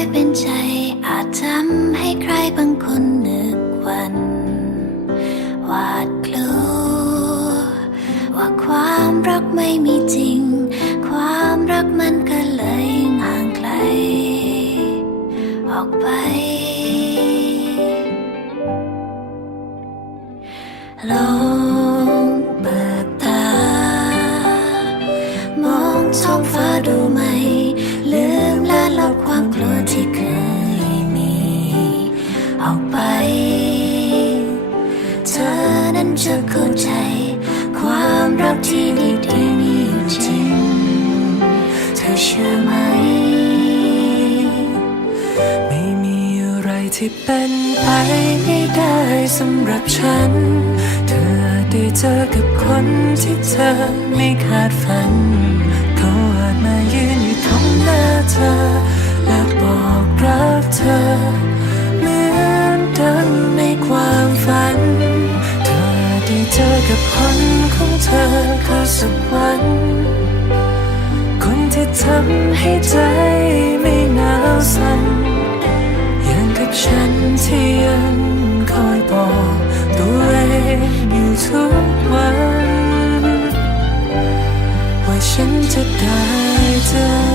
อยเป็นใจ อาจทำให้ใครบางคนนึกวันหวาดกลัว ว่าความรักไม่มีจริง ความรักมันก็เลยห่างไกล ออกไปล จะเข้าใจ ความรักที่ดีๆมีอยู่จริง เธอเชื่อไหม ไม่มีอะไรที่เป็นไปไม่ได้สำหรับฉัน เธอได้เจอกับคนที่เธอไม่คาดฝันเขาอาจมายืนอยู่ตรงหน้าเธอ และบอกรักเธอ กับคนของเธอเขาสักวัน คนที่ทำให้ใจไม่หนาวสั่นอย่างกับฉันที่ยังคอยบอกตัวเองอยู่ทุกวัน ว่าฉันจะได้เจอ